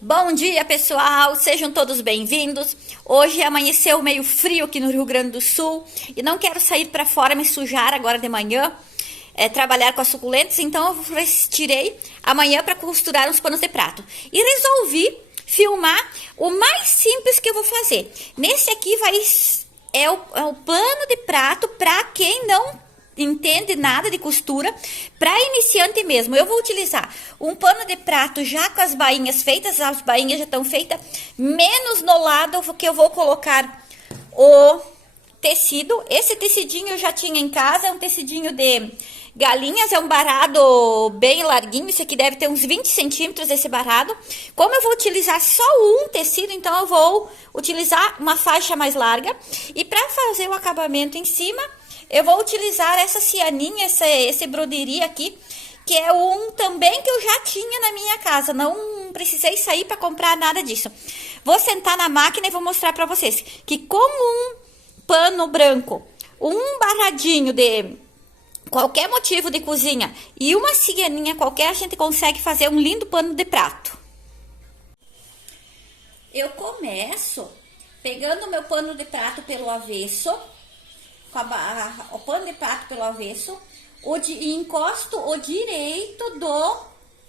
Bom dia, pessoal! Sejam todos bem-vindos. Hoje amanheceu meio frio aqui no Rio Grande do Sul e não quero sair para fora me sujar agora de manhã, trabalhar com as suculentas, então eu tirei amanhã para costurar uns panos de prato. E resolvi filmar o mais simples que eu vou fazer. Nesse aqui é o pano de prato para quem não entende nada de costura, para iniciante mesmo. Eu vou utilizar um pano de prato já com as bainhas feitas, as bainhas já estão feitas, menos no lado que eu vou colocar o tecido. Esse tecidinho eu já tinha em casa, é um tecidinho de galinhas, é um barado bem larguinho, isso aqui deve ter uns 20 centímetros esse barado. Como eu vou utilizar só um tecido, então eu vou utilizar uma faixa mais larga. E para fazer o acabamento em cima, eu vou utilizar essa cianinha, esse broderie aqui, que é um também que eu já tinha na minha casa. Não precisei sair para comprar nada disso. Vou sentar na máquina e vou mostrar para vocês que com um pano branco, um barradinho de qualquer motivo de cozinha e uma cianinha qualquer, a gente consegue fazer um lindo pano de prato. Eu começo pegando o meu pano de prato pelo avesso, o pano de prato pelo avesso, e encosto o direito do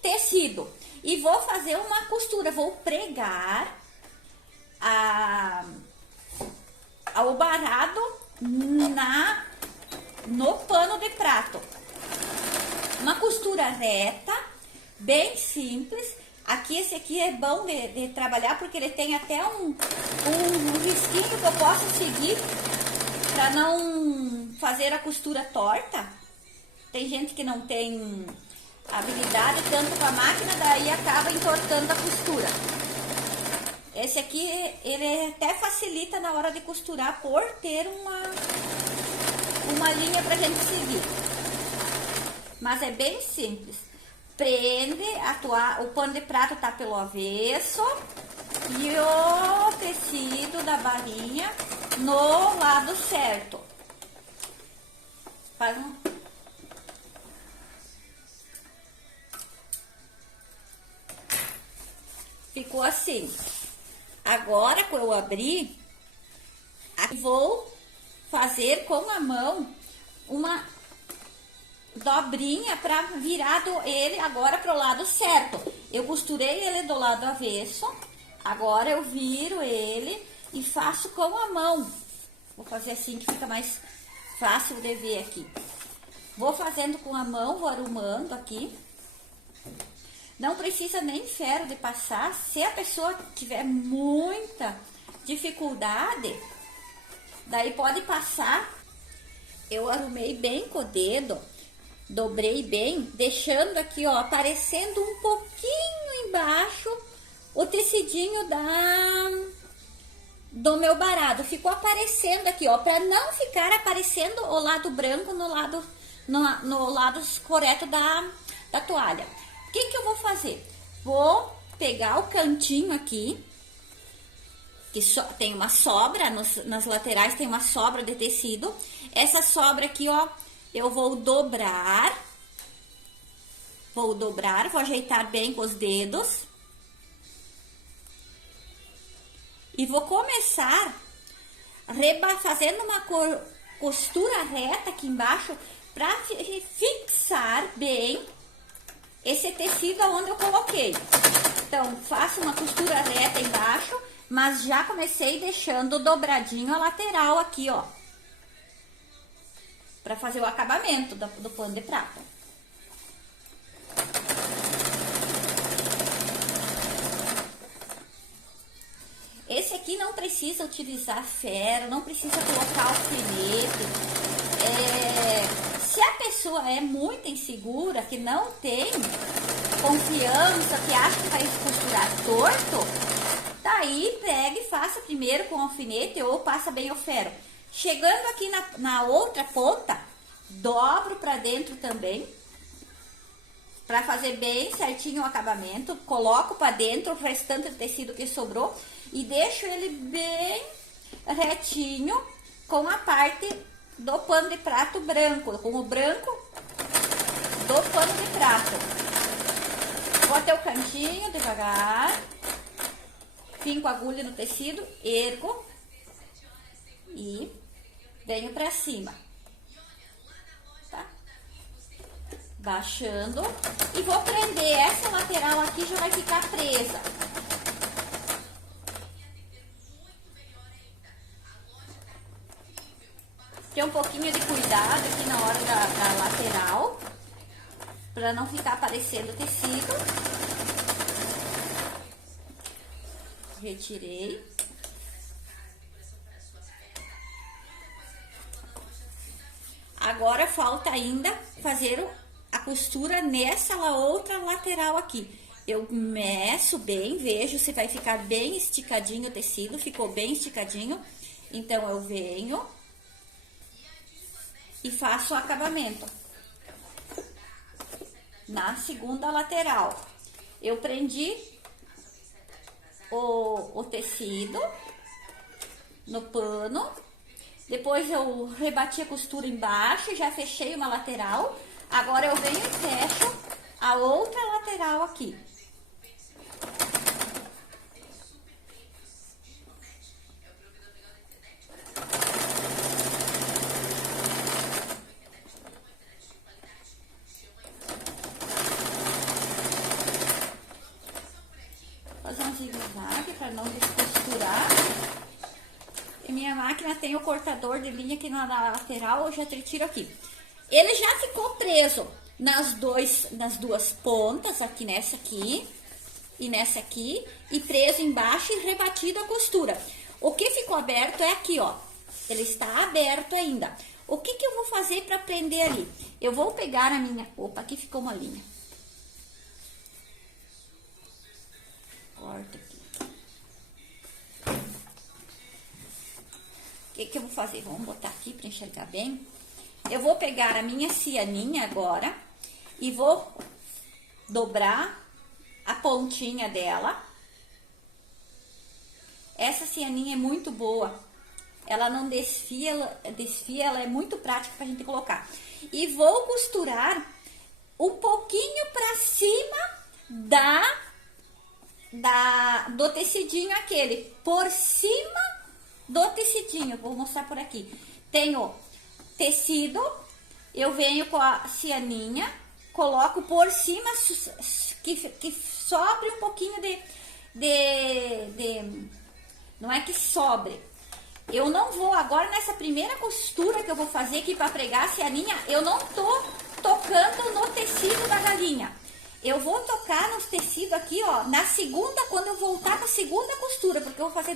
tecido e vou fazer uma costura, vou pregar o barado no pano de prato, uma costura reta, bem simples. Aqui, esse aqui é bom de trabalhar porque ele tem até um risquinho que eu posso seguir para não fazer a costura torta. Tem gente que não tem habilidade tanto com a máquina, daí acaba entortando a costura. Esse aqui, ele até facilita na hora de costurar por ter uma linha pra gente seguir. Mas é bem simples. Prende, o pano de prato tá pelo avesso e o tecido da bainha no lado certo. Faz um... Ficou assim. Agora, quando eu abrir, vou fazer com a mão uma dobrinha para virar ele agora pro lado certo. Eu costurei ele do lado avesso, agora eu viro ele e faço com a mão. Vou fazer assim que fica mais fácil de ver aqui. Vou fazendo com a mão, vou arrumando aqui. Não precisa nem ferro de passar. Se a pessoa tiver muita dificuldade, daí pode passar. Eu arrumei bem com o dedo, dobrei bem, deixando aqui, ó, aparecendo um pouquinho embaixo o tecidinho do meu barado. Ficou aparecendo aqui, ó, para não ficar aparecendo o lado branco no lado correto da toalha. O que eu vou fazer? Vou pegar o cantinho aqui, que tem uma sobra, nas laterais tem uma sobra de tecido. Essa sobra aqui, ó, eu vou dobrar, vou ajeitar bem com os dedos. E vou começar fazendo uma costura reta aqui embaixo para fixar bem esse tecido onde eu coloquei. Então, faço uma costura reta embaixo, mas já comecei deixando dobradinho a lateral aqui, ó, para fazer o acabamento do pano de prato. Esse aqui não precisa utilizar ferro, não precisa colocar alfinete. Se a pessoa é muito insegura, que não tem confiança, que acha que vai costurar torto, daí pega e faça primeiro com alfinete ou passa bem o ferro. Chegando aqui na outra ponta, dobro para dentro também, para fazer bem certinho o acabamento. Coloco para dentro o restante do tecido que sobrou e deixo ele bem retinho com a parte do pano de prato branco, com o branco do pano de prato. Vou até o cantinho devagar. finco a agulha no tecido, ergo e venho pra cima, tá? Baixando e vou prender essa lateral aqui, já vai ficar presa. Tem um pouquinho de cuidado aqui na hora da lateral, pra não ficar aparecendo o tecido. Retirei. Agora falta ainda fazer a costura nessa outra lateral aqui. Eu meço bem, vejo se vai ficar bem esticadinho o tecido, ficou bem esticadinho. Então, eu venho e faço o acabamento. Na segunda lateral, eu prendi o tecido no pano. Depois eu rebati a costura embaixo, já fechei uma lateral. Agora eu venho e fecho a outra lateral aqui. Fazer um zigue-zague para não descosturar. E minha máquina tem o cortador de linha aqui na lateral, eu já tiro aqui. Ele já ficou preso nas duas pontas, aqui nessa aqui e nessa aqui, e preso embaixo e rebatido a costura. O que ficou aberto é aqui, ó. Ele está aberto ainda. O que eu vou fazer para prender ali? Eu vou pegar a minha... Opa, aqui ficou uma linha. Corta aqui. O que eu vou fazer? Vamos botar aqui para enxergar bem. Eu vou pegar a minha cianinha agora e vou dobrar a pontinha dela. Essa cianinha é muito boa. Ela não desfia, ela é muito prática pra gente colocar. E vou costurar um pouquinho pra cima do tecidinho aquele. Por cima do tecidinho, vou mostrar por aqui. Tenho tecido, eu venho com a cianinha, coloco por cima, que sobre um pouquinho não é que sobre. Eu não vou agora nessa primeira costura que eu vou fazer aqui para pregar a cianinha, eu não tô tocando no tecido da galinha. Eu vou tocar no tecido aqui, ó, na segunda, quando eu voltar na segunda costura, porque eu vou fazer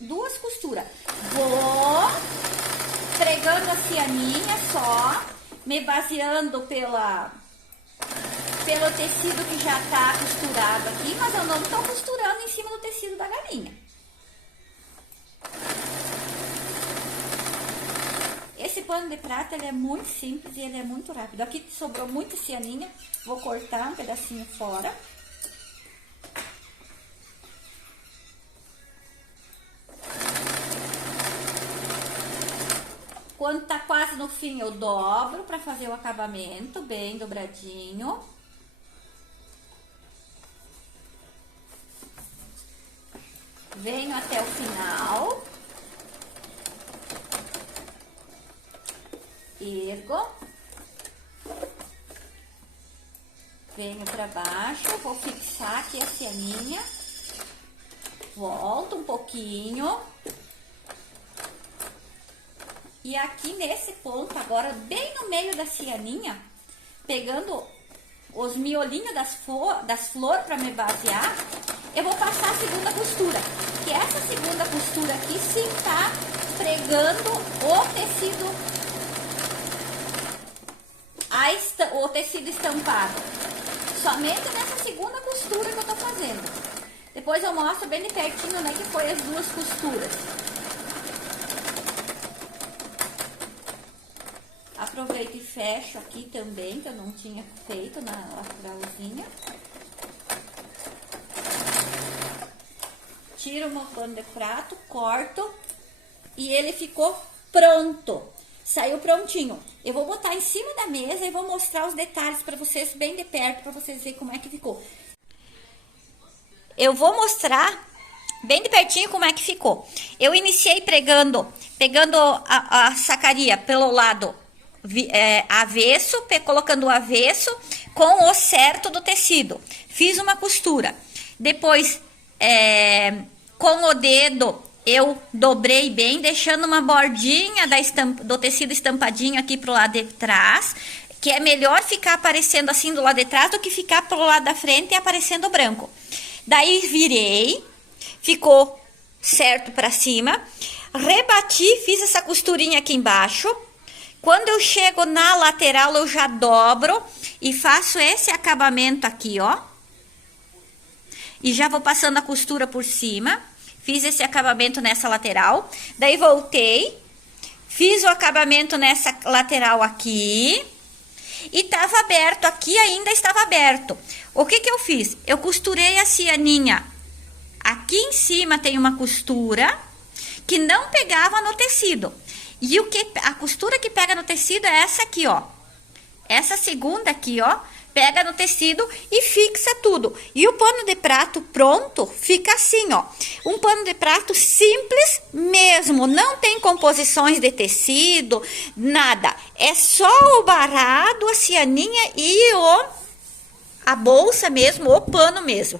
duas costuras. Vou pregando a cianinha só, me baseando pelo tecido que já tá costurado aqui, mas eu não tô costurando em cima do tecido da galinha. Esse pano de prata, ele é muito simples e ele é muito rápido. Aqui sobrou muita cianinha, vou cortar um pedacinho fora. Quando tá quase no fim, eu dobro pra fazer o acabamento, bem dobradinho. Venho até o final. Ergo. Venho pra baixo, vou fixar aqui a cianinha. Volto um pouquinho. E aqui nesse ponto, agora bem no meio da cianinha, pegando os miolinhos das flores para me basear, eu vou passar a segunda costura. Que essa segunda costura aqui sim tá pregando o tecido estampado. Somente nessa segunda costura que eu tô fazendo. Depois eu mostro bem de pertinho, né, que foi as duas costuras. Aproveito e fecho aqui também, que eu não tinha feito na lateralzinha. Tiro o meu pano de prato, corto e ele ficou pronto. Saiu prontinho. Eu vou botar em cima da mesa e vou mostrar os detalhes para vocês bem de perto, para vocês verem como é que ficou. Eu vou mostrar bem de pertinho como é que ficou. Eu iniciei pegando a sacaria pelo lado avesso, colocando o avesso com o certo do tecido. Fiz uma costura. Depois, com o dedo, eu dobrei bem, deixando uma bordinha do tecido estampadinho aqui pro lado de trás, que é melhor ficar aparecendo assim do lado de trás do que ficar pro lado da frente e aparecendo branco. Daí virei, ficou certo para cima, rebati, fiz essa costurinha aqui embaixo. Quando eu chego na lateral, eu já dobro e faço esse acabamento aqui, ó. E já vou passando a costura por cima. Fiz esse acabamento nessa lateral. Daí voltei, fiz o acabamento nessa lateral aqui. E tava aberto, aqui ainda estava aberto. O que que eu fiz? Eu costurei a cianinha. Aqui em cima tem uma costura que não pegava no tecido. E a costura que pega no tecido é essa aqui, ó. Essa segunda aqui, ó, pega no tecido e fixa tudo. E o pano de prato pronto fica assim, ó. Um pano de prato simples mesmo, não tem composições de tecido, nada. É só o barrado, a cianinha e a bolsa mesmo, o pano mesmo.